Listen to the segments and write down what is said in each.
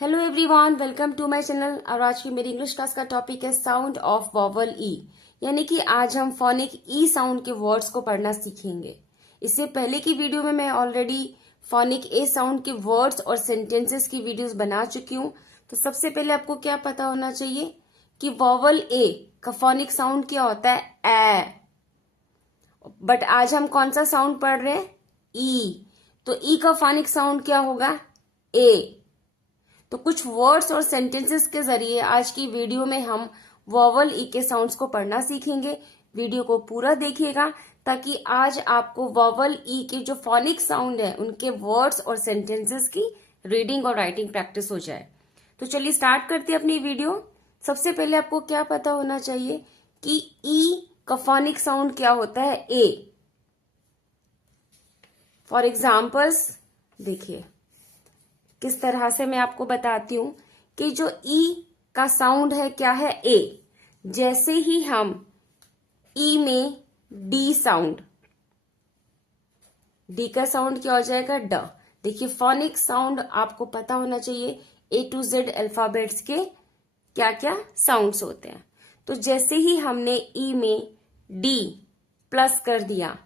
Hello everyone, welcome to my channel. और आज की मेरी इंग्लिश क्लास का टॉपिक है साउंड ऑफ वॉवल ई। यानी कि आज हम फोनिक ई साउंड के वर्ड्स को पढ़ना सीखेंगे। इससे पहले की वीडियो में मैं ऑलरेडी फोनिक ए साउंड के वर्ड्स और सेंटेंसेस की वीडियोस बना चुकी हूँ। तो सबसे पहले आपको क्या पता होना चाहिए कि वॉवल ए का फोनिक साउंड क्या होता है, ए। बट आज हम कौन सा साउंड पढ़ रहे हैं, ई। तो ई का फोनिक साउंड क्या होगा, ए। तो कुछ वर्ड्स और सेंटेंसेस के जरिए आज की वीडियो में हम वॉवल ई के साउंड्स को पढ़ना सीखेंगे। वीडियो को पूरा देखिएगा ताकि आज आपको वॉवल ई के जो फोनिक साउंड है उनके वर्ड्स और सेंटेंसेस की रीडिंग और राइटिंग प्रैक्टिस हो जाए। तो चलिए स्टार्ट करते हैं अपनी वीडियो। सबसे पहले आपको क्या पता होना चाहिए कि ई का फोनिक साउंड क्या होता है, ए। फॉर एग्जाम्पल्स देखिए किस तरह से मैं आपको बताती हूं कि जो ई का साउंड है क्या है, ए। जैसे ही हम ई में डी साउंड, डी का साउंड क्या हो जाएगा, ड। देखिए फोनिक साउंड आपको पता होना चाहिए ए टू जेड अल्फाबेट्स के क्या क्या साउंड्स होते हैं। तो जैसे ही हमने ई में डी प्लस कर दिया,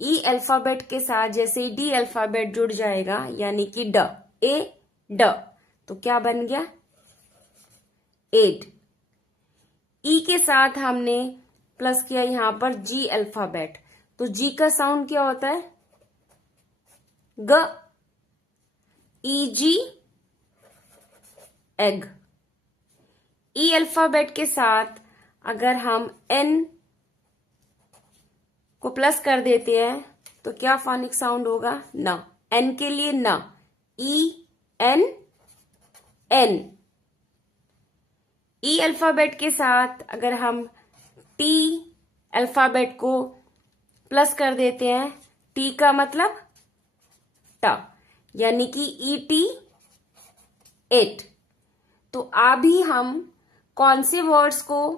ई अल्फाबेट के साथ जैसे डी अल्फाबेट जुड़ जाएगा यानी कि ड, ए ड, तो क्या बन गया, एड। ई के साथ हमने प्लस किया यहां पर जी अल्फाबेट, तो जी का साउंड क्या होता है, ग, ई जी एग। ई अल्फाबेट के साथ अगर हम एन को प्लस कर देते हैं तो क्या फोनिक साउंड होगा, न। एन के लिए न, ई एन एन। ई अल्फाबेट के साथ अगर हम टी अल्फाबेट को प्लस कर देते हैं, टी का मतलब ट, यानी कि ई टी एट। तो अभी हम कौन से वर्ड्स को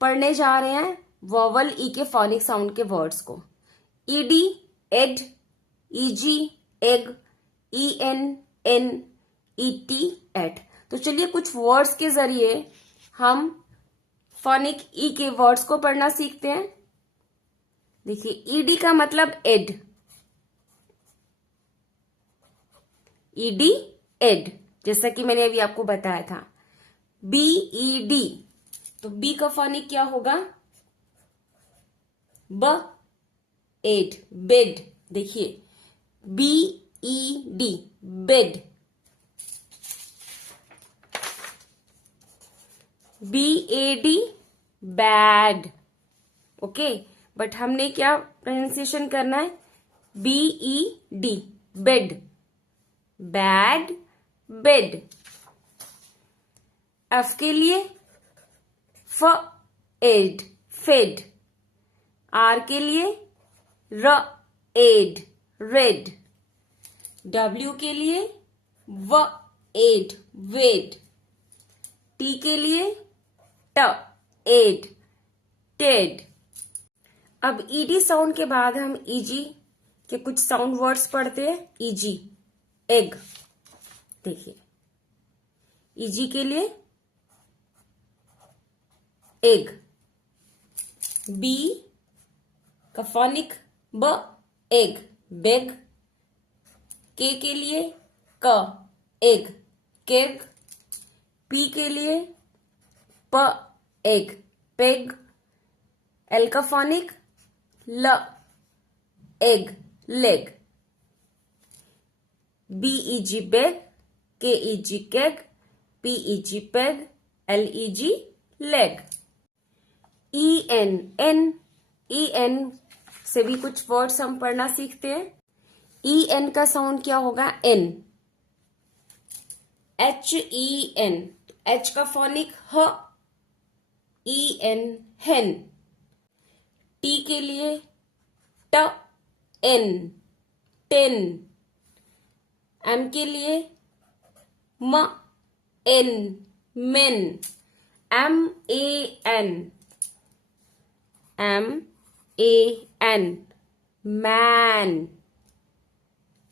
पढ़ने जा रहे हैं, वॉवल ई के फोनिक साउंड के वर्ड्स को। E D ed, E G egg, E N en, E T et. तो चलिए कुछ वर्ड्स के जरिए हम फोनिक ई के वर्ड्स को पढ़ना सीखते हैं। देखिए ईडी का मतलब एड, ईडी एड, जैसा कि मैंने अभी आपको बताया था। बी ई डी, तो बी का फोनिक क्या होगा, ब एड, बेड। देखिए B E D, bed. B A D, bad. Okay, but हमने क्या प्रोनाउंसिएशन करना है, B E D, bed, bad, bed. F के लिए फ एड, फेड। आर के लिए र एड, रेड। डब्ल्यू के लिए व एड, वेड। टी के लिए ट एड, टेड। अब ईडी साउंड के बाद हम ईजी के कुछ साउंड वर्ड्स पढ़ते हैं। ईजी एग, देखिए ईजी के लिए एग। बी का फोनिक ब एग, बेग। के लिए क एग, केग। पी के लिए प एग, पेग। एल का फोनिक ल egg, leg. B E G beg, K E G keg, P E G peg, L E G leg. E N N, E N से भी कुछ वर्ड्स हम पढ़ना सीखते हैं। ई एन का साउंड क्या होगा, en. H E N, H का फोनिक ह, ई एन हेन। टी के लिए ट एन, टेन। एम के लिए म en, men. M A N, M A N, man.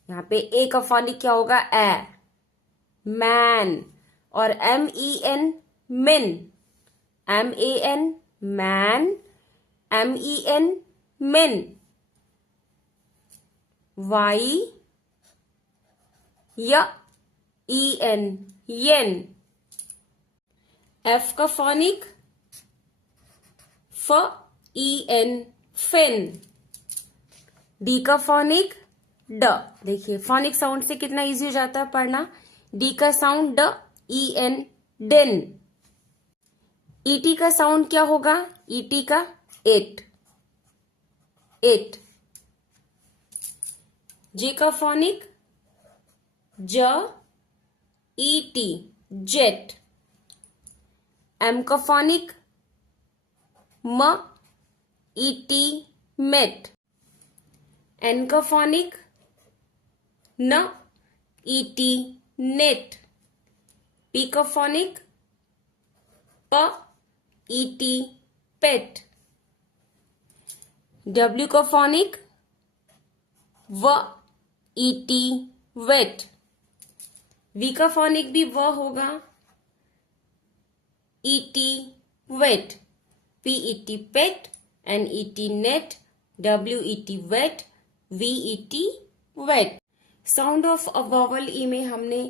यहां पे ए का फोनिक क्या होगा, ए, मैन। और MEN men, MAN man, MEN men, Y या EN yen, F का फोनिक FEN फिन, D का फोनिक ड। देखिए फोनिक साउंड से कितना इजी हो जाता है पढ़ना। D का साउंड ड, EN डेन। ET का साउंड क्या होगा? ET का एट, एट। J का फोनिक ज, ET जेट। M का फोनिक म, ET मेट। N का फोनिक न, ET नेट। P का फोनिक प, ET पेट। W का फोनिक व, ET वेट। V का फोनिक भी व होगा, ET vet. PET pet, NET net, WET wet, VET vet. Sound of a vowel E में हमने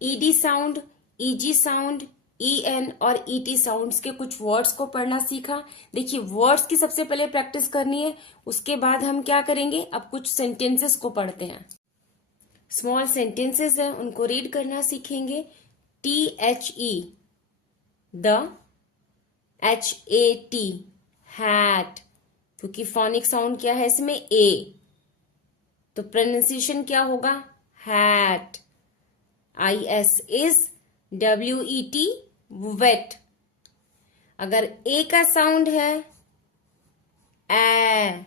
ED sound, EG sound, EN और ET साउंड्स के कुछ वर्ड्स को पढ़ना सीखा। देखिए वर्ड्स की सबसे पहले प्रैक्टिस करनी है, उसके बाद हम क्या करेंगे, अब कुछ सेंटेंसेस को पढ़ते हैं। स्मॉल सेंटेंसेस हैं, उनको रीड करना सीखेंगे। THE द, HAT हैट, क्योंकि फोनिक साउंड क्या है इसमें ए, तो प्रोनाउंसिएशन क्या होगा? Hat. IS is, WET wet. अगर ए का साउंड है ए,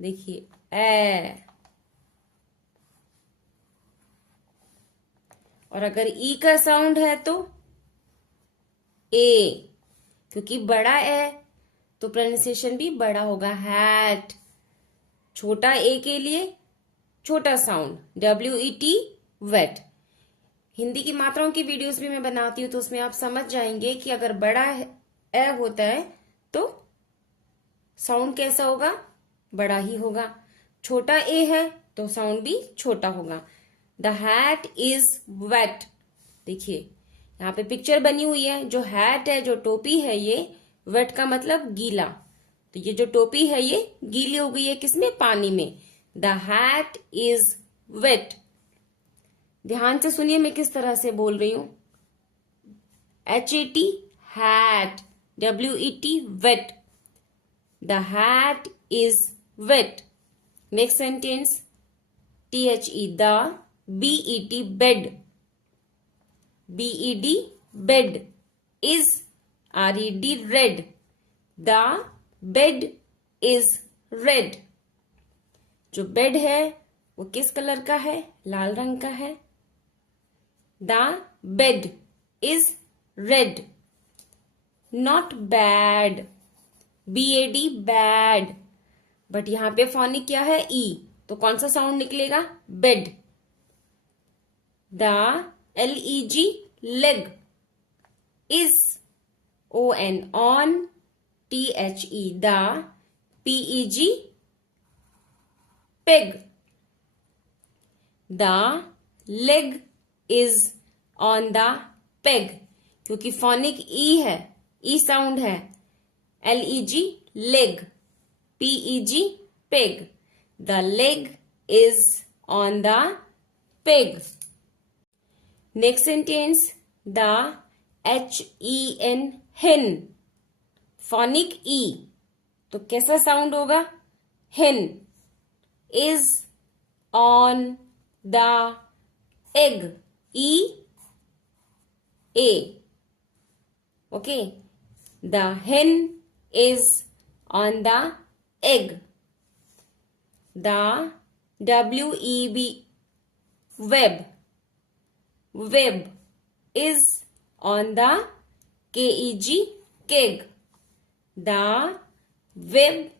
देखिए ए, और अगर ई का साउंड है तो ए, क्योंकि बड़ा है तो प्रोनाउंसिएशन भी बड़ा होगा, हैट। छोटा ए के लिए छोटा साउंड WET वेट। हिंदी की मात्राओं की वीडियोस भी मैं बनाती हूँ, तो उसमें आप समझ जाएंगे कि अगर बड़ा ए होता है तो साउंड कैसा होगा? बड़ा ही होगा। छोटा ए है तो साउंड भी छोटा होगा। The hat is wet. देखिए यहाँ पे पिक्चर बनी हुई है, जो हैट है, जो टोपी है, ये वेट का मतलब गीला, तो ये जो टोपी है ये गीली हो गई है, किसमें? पानी में। The hat is wet. ध्यान से सुनिए मैं किस तरह से बोल रही हूं। HAT hat, WET wet, the hat is wet. Next sentence THE the, BET bed, BED bed, is RED red, the bed is red. जो बेड है वो किस कलर का है? लाल रंग का है। The bed is red. Not bad, BAD bad, but यहां पे फोनिक क्या है? ई, तो कौन सा साउंड निकलेगा? Bed. The LEG leg is ON on, THE the, PEG peg, the leg is on the peg, क्योंकि फोनिक ई है, ई साउंड है। LEG leg, PEG peg, the leg is on the peg. Next sentence the HEN hen, phonic E, तो कैसा sound होगा? hen is on the egg, E A, okay, the hen is on the egg, the WEB web, web is on the KEG keg, the web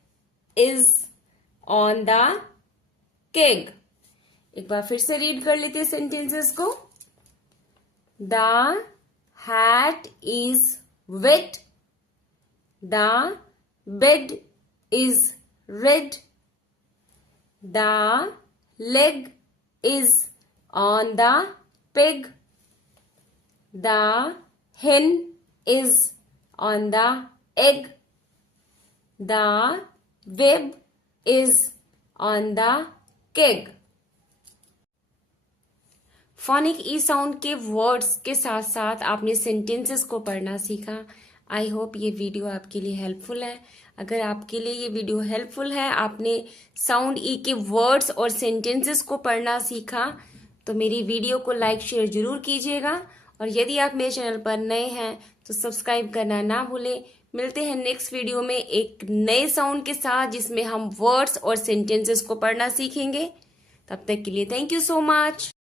is on the keg। एक बार फिर से read कर लेते हैं sentences को। The hat is wet. The bed is red. The leg is on the peg. The hen is on the egg. The web is on the keg. Phonic E sound के words के साथ साथ आपने sentences को पढ़ना सीखा। I hope ये video आपके लिए हेल्पफुल है। अगर आपके लिए ये वीडियो हेल्पफुल है, आपने साउंड ई के वर्ड्स और सेंटेंसेस को पढ़ना सीखा, तो मेरी वीडियो को लाइक शेयर जरूर कीजिएगा। और यदि आप मेरे चैनल पर नए हैं तो सब्सक्राइब करना ना भूलें। मिलते हैं नेक्स्ट वीडियो में एक नए साउंड के साथ, जिसमें हम वर्ड्स और सेंटेंसेस को पढ़ना सीखेंगे। तब तक के लिए थैंक यू सो मच।